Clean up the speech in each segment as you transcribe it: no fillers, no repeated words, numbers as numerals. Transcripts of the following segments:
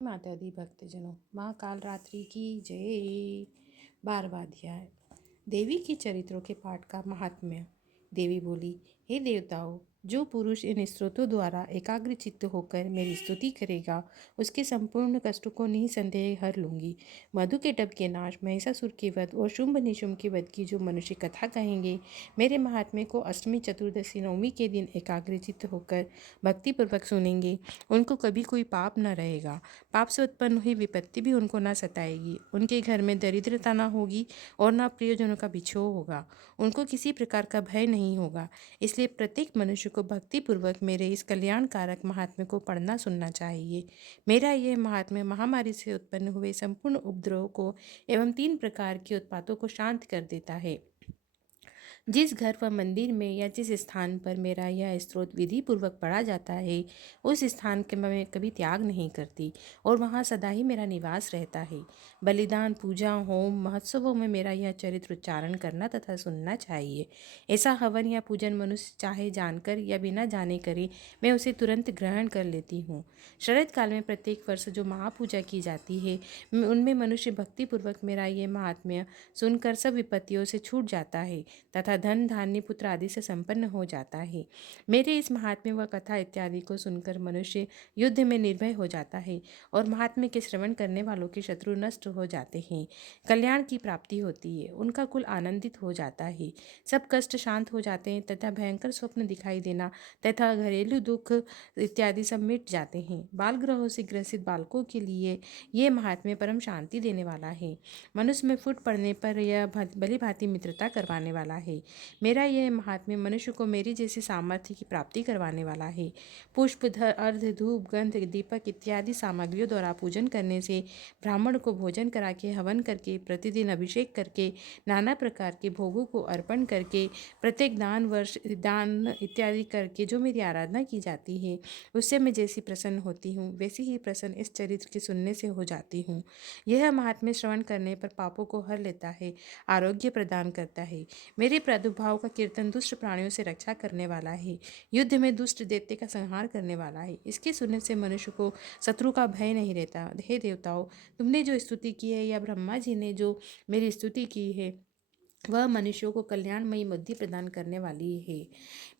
माता दी भक्तजनों, माँ काल रात्रि की जय। 12वां अध्याय। देवी के चरित्रों के पाठ का महात्म्य। देवी बोली, हे देवताओं, जो पुरुष इन स्तोत्रों द्वारा एकाग्र चित्त होकर मेरी स्तुति करेगा, उसके संपूर्ण कष्टों को निसंदेह हर लूंगी। मधु के टब के नाश, महिषासुर के वध और शुंभ निशुंभ के वध की जो मनुष्य कथा कहेंगे, मेरे महात्म्य को अष्टमी चतुर्दशी नवमी के दिन एकाग्र चित्त होकर भक्तिपूर्वक सुनेंगे, उनको कभी कोई पाप न रहेगा। पाप से उत्पन्न हुई विपत्ति भी उनको न सताएगी। उनके घर में दरिद्रता न होगी और न प्रियजनों का बिछोह होगा। उनको किसी प्रकार का भय नहीं होगा। इसलिए प्रत्येक मनुष्य को भक्तिपूर्वक मेरे इस कल्याणकारक महात्म्य को पढ़ना सुनना चाहिए। मेरा यह महात्म्य महामारी से उत्पन्न हुए संपूर्ण उपद्रव को एवं 3 प्रकार के उत्पातों को शांत कर देता है। जिस घर व मंदिर में या जिस स्थान पर मेरा यह स्तोत्र विधि पूर्वक पढ़ा जाता है, उस स्थान के मैं कभी त्याग नहीं करती और वहाँ सदा ही मेरा निवास रहता है। बलिदान, पूजा, होम, महोत्सवों में मेरा यह चरित्र उच्चारण करना तथा सुनना चाहिए। ऐसा हवन या पूजन मनुष्य चाहे जानकर या बिना जाने करे, मैं उसे तुरंत ग्रहण कर लेती हूँ। शरद काल में प्रत्येक वर्ष जो महापूजा की जाती है, उनमें मनुष्य भक्तिपूर्वक मेरा ये महात्म्य सुनकर सब विपत्तियों से छूट जाता है तथा धन, धान्य, पुत्र आदि से संपन्न हो जाता है। मेरे इस महात्म्य व कथा इत्यादि को सुनकर मनुष्य युद्ध में निर्भय हो जाता है और महात्म्य के श्रवण करने वालों के शत्रु नष्ट हो जाते हैं। कल्याण की प्राप्ति होती है, उनका कुल आनंदित हो जाता है, सब कष्ट शांत हो जाते हैं तथा भयंकर स्वप्न दिखाई देना तथा घरेलू दुख इत्यादि सब मिट जाते हैं। बाल ग्रहों से ग्रसित बालकों के लिए ये महात्म्य परम शांति देने वाला है। मनुष्य में फूट पड़ने पर यह भली भांति मित्रता करवाने वाला है। मेरा यह महात्म्य मनुष्य को मेरी जैसी सामर्थ्य की प्राप्ति करवाने वाला है। पुष्प, अर्ध, धूप, गंध, दीपक इत्यादि सामग्रियों द्वारा पूजन करने से, ब्राह्मण को भोजन करा के, हवन करके, प्रतिदिन अभिषेक करके, नाना प्रकार के भोगों को अर्पण करके, प्रत्येक दान इत्यादि करके जो मेरी आराधना की जाती है, उससे मैं जैसी प्रसन्न होती हूँ, वैसी ही प्रसन्न इस चरित्र के सुनने से हो जाती हूँ। यह महात्म्य श्रवण करने पर पापों को हर लेता है, आरोग्य प्रदान करता है। मेरे प्रादुर्भाव का कीर्तन दुष्ट प्राणियों से रक्षा करने वाला है, युद्ध में दुष्ट दैत्य का संहार करने वाला है। इसके सुनने से मनुष्य को शत्रु का भय नहीं रहता। हे देवताओं, तुमने जो स्तुति की है या ब्रह्मा जी ने जो मेरी स्तुति की है, वह मनुष्यों को कल्याणमयी बुद्धि प्रदान करने वाली है।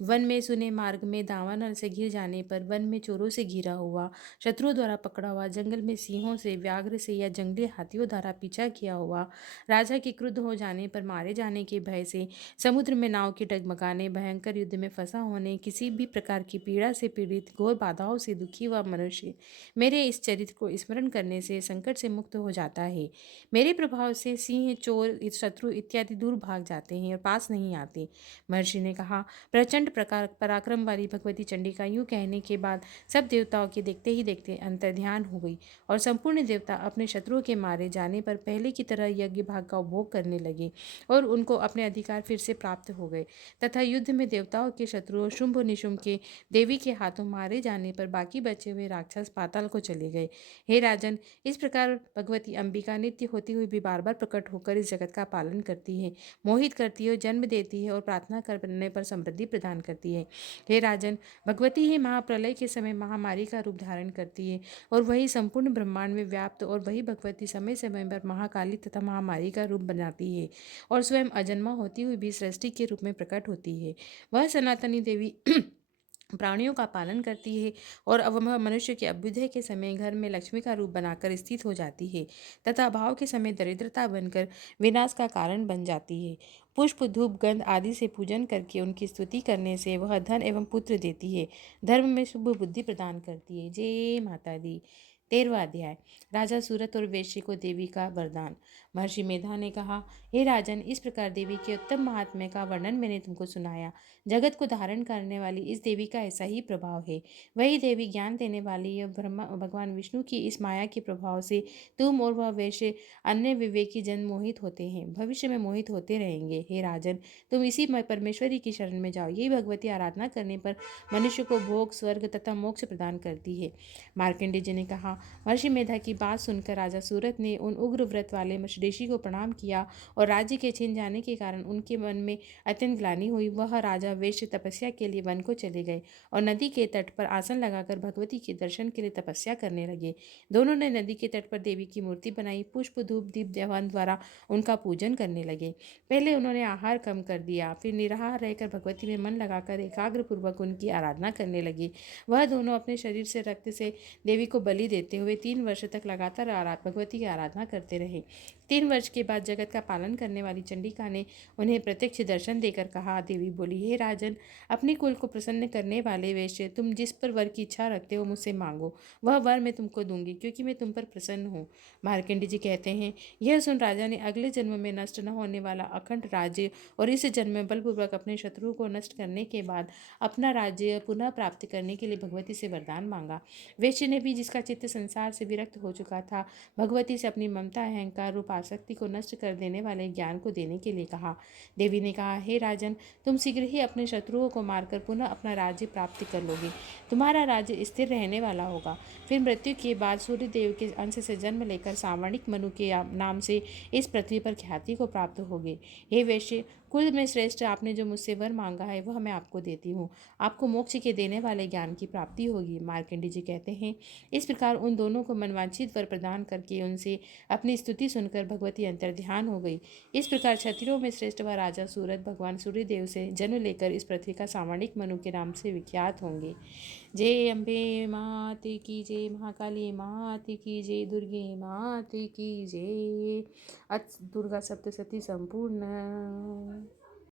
वन में सुने मार्ग में दावानल से घिर जाने पर, वन में चोरों से घिरा हुआ, शत्रुओं द्वारा पकड़ा हुआ, जंगल में सिंहों से, व्याघ्र से या जंगली हाथियों द्वारा पीछा किया हुआ, राजा के क्रुद्ध हो जाने पर मारे जाने के भय से, समुद्र में नाव के डगमगाने, भयंकर युद्ध में फंसा होने, किसी भी प्रकार की पीड़ा से पीड़ित, घोर बाधाओं से दुखी हुआ मनुष्य मेरे इस चरित्र को स्मरण करने से संकट से मुक्त हो जाता है। मेरे प्रभाव से सिंह, चोर, शत्रु इत्यादि दूर भाग जाते हैं और पास नहीं आते। महर्षि ने कहा, प्रचंड प्रकार पराक्रम वाली भगवती चंडिका यूं कहने के बाद सब देवताओं के देखते ही देखते अंतर्ध्यान हो गई और संपूर्ण देवता अपने शत्रुओं के मारे जाने पर पहले की तरह यज्ञ भाग का उपभोग करने लगे और उनको अपने अधिकार फिर से प्राप्त हो गए तथा युद्ध में देवताओं के शत्रुओं शुंभ निशुंभ के देवी के हाथों मारे जाने पर बाकी बचे हुए राक्षस पाताल को चले गए। हे राजन, इस प्रकार भगवती अंबिका नित्य होती हुई भी बार बार प्रकट होकर इस जगत का पालन करती है, मोहित करती है, जन्म देती है और प्रार्थना करने पर समृद्धि प्रदान करती है। हे राजन, भगवती ही महाप्रलय के समय महामारी का रूप धारण करती है और वही संपूर्ण ब्रह्मांड में व्याप्त और वही भगवती समय समय पर महाकाली तथा महामारी का रूप बनाती है और स्वयं अजन्मा होती हुई भी सृष्टि के रूप में प्रकट होती है। वह सनातनी देवी प्राणियों का पालन करती है और वह मनुष्य के अभ्युदय के समय घर में लक्ष्मी का रूप बनाकर स्थित हो जाती है तथा अभाव के समय दरिद्रता बनकर विनाश का कारण बन जाती है। पुष्प, धूप, गंध आदि से पूजन करके उनकी स्तुति करने से वह धन एवं पुत्र देती है, धर्म में शुभ बुद्धि प्रदान करती है। जय माता दी। 13वां अध्याय। राजा सूरत और वेश्य को देवी का वरदान। महर्षि मेधा ने कहा, हे राजन, इस प्रकार देवी के उत्तम महात्म्य का वर्णन मैंने तुमको सुनाया। जगत को धारण करने वाली इस देवी का ऐसा ही प्रभाव है। वही देवी ज्ञान देने वाली है। ब्रह्मा भगवान विष्णु की इस माया के प्रभाव से तुम और वह वैश्य अन्य विवेकी जन मोहित होते हैं, भविष्य में मोहित होते रहेंगे। हे राजन, तुम इसी परमेश्वरी की शरण में जाओ। यही भगवती आराधना करने पर मनुष्य को भोग, स्वर्ग तथा मोक्ष प्रदान करती है। मार्कंडेय जी ने कहा, महर्षि मेधा की बात सुनकर राजा सूरत ने उन उग्र व्रत वाले ऋषि को प्रणाम किया और राज्य के छिन जाने के कारण उनके मन में अत्यंत ग्लानि हुई। वह राजा वेश्य तपस्या के लिए वन को चले गए और नदी के तट पर आसन लगाकर भगवती के दर्शन के लिए तपस्या करने लगे। दोनों ने नदी के तट पर देवी की मूर्ति बनाई, पुष्प धूप दीप देवान द्वारा उनका पूजन करने लगे। पहले उन्होंने आहार कम कर दिया, फिर निराहार रहकर भगवती में मन लगाकर एकाग्र पूर्वक उनकी आराधना करने लगे। वह दोनों अपने शरीर से रक्त से देवी को बलि देते हुए 3 वर्ष तक लगातार भगवती की आराधना करते रहे। 3 वर्ष के बाद जगत का पालन करने वाली चंडिका ने उन्हें प्रत्यक्ष दर्शन देकर कहा। देवी बोली, हे राजन, अपने कुल को प्रसन्न करने वाले वैश्य, तुम जिस पर वर की इच्छा रखते हो मुझसे मांगो, वह वर मैं तुमको दूंगी, क्योंकि मैं तुम पर प्रसन्न हूँ। मार्कंडेय जी कहते हैं, यह सुन राजा ने अगले जन्म में नष्ट न होने वाला अखंड राज्य और इस जन्म में बलपूर्वक अपने शत्रुओं को नष्ट करने के बाद अपना राज्य पुनः प्राप्त करने के लिए भगवती से वरदान मांगा। वैश्य ने भी, जिसका चित्त संसार से विरक्त हो चुका था, भगवती से अपनी ममता अहंकार रूप आसक्ति को नष्ट कर देने वाले ज्ञान को देने के लिए कहा। देवी ने कहा, हे राजन, तुम शीघ्र ही अपने शत्रुओं को मारकर पुनः अपना राज्य प्राप्त कर लोगे। तुम्हारा राज्य स्थिर रहने वाला होगा। फिर मृत्यु के बाद सूर्य देव के अंश से जन्म लेकर सावर्णिक मनु के नाम से इस पृथ्वी पर ख्याति को प्राप्त होगे। हे वैश्य, कुल में श्रेष्ठ, आपने जो मुझसे वर मांगा है वह मैं आपको देती हूँ। आपको मोक्ष के देने वाले ज्ञान की प्राप्ति होगी। मार्कंडेय जी कहते हैं, इस प्रकार उन दोनों को मनवांछित वर प्रदान करके उनसे अपनी स्तुति सुनकर भगवती अंतर्ध्यान हो गई। इस प्रकार क्षत्रियों में श्रेष्ठ व राजा सूरत भगवान सूर्यदेव से जन्म लेकर इस पृथ्वी का सावर्णिक मनु के नाम से विख्यात होंगे। जय अम्बे मात की जय, महाकाली मात की जय, दुर्गे मात की जय। अथ दुर्गा सप्तशती संपूर्ण।